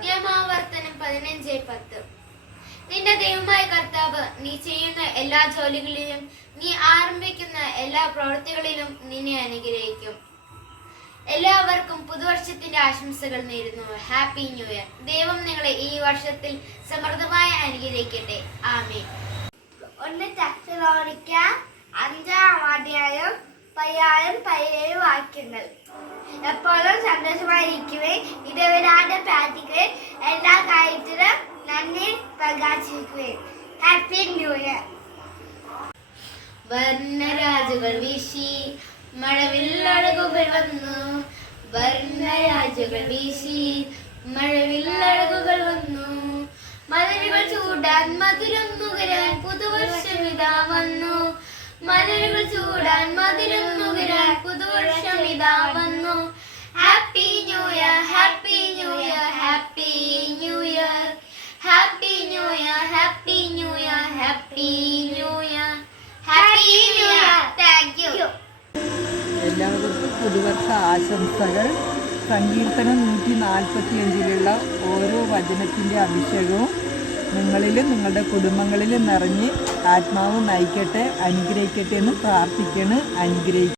നിയമാവർത്തനം 15:10. നിന്റെ ദൈവമായ കർത്താവ് നീ ചെയ്യുന്ന എല്ലാ ജോലികളിലും നീ ആരംഭിക്കുന്ന എല്ലാ പ്രവൃത്തികളിലും നിന്നെ അനുഗ്രഹിക്കും. എല്ലാവർക്കും പുതുവർഷത്തിന്റെ ആശംസകൾ നേരുന്നു. Happy new year. ദൈവം നിങ്ങളെ ഈ വർഷത്തിൽ സമൃദ്ധമായി അനുഗ്രഹിക്കട്ടെ. ആമേൻ. 1 തെസ്സലോനിക്ക 5:17 വാക്യങ്ങൾ. എപ്പോഴും സന്തോഷമായിരിക്കുവേ, ഇടവിടാതെ പ്രാർത്ഥിക്കുവേ, എല്ലാ കാര്യത്തിലും നന്ദി പ്രകാശിക്കുവേ. Happy new year. വർണ്ണരാജുകൾ വീശി മഴവില്ലഴകുകൾ വന്നു. വർണ്ണരാജുകൾ വീശി മഴവില്ലഴകുകൾ വന്നു. മലരുകൾ ചൂടാൻ മധുരം നുകരാൻ പുതുവർഷമിതാ വന്നു. മലരുകൾ ചൂടാൻ മധുരം നുകരാൻ പുതുവർഷമിതാ വന്നു. Happy new year, happy new year, happy new year, happy new year, happy new year, happy new year, happy new year. Thank you. എല്ലാവർക്കും പുതുവർഷ ആശംസകൾ. സങ്കീർത്തനം 145 ഓരോ വചനത്തിൻ്റെ അഭിഷേകവും നിങ്ങളിലും നിങ്ങളുടെ കുടുംബങ്ങളിലും നിറഞ്ഞ് ആത്മാവ് നയിക്കട്ടെ, അനുഗ്രഹിക്കട്ടെ എന്ന് പ്രാർത്ഥിക്കണം. അനുഗ്രഹിക്കും.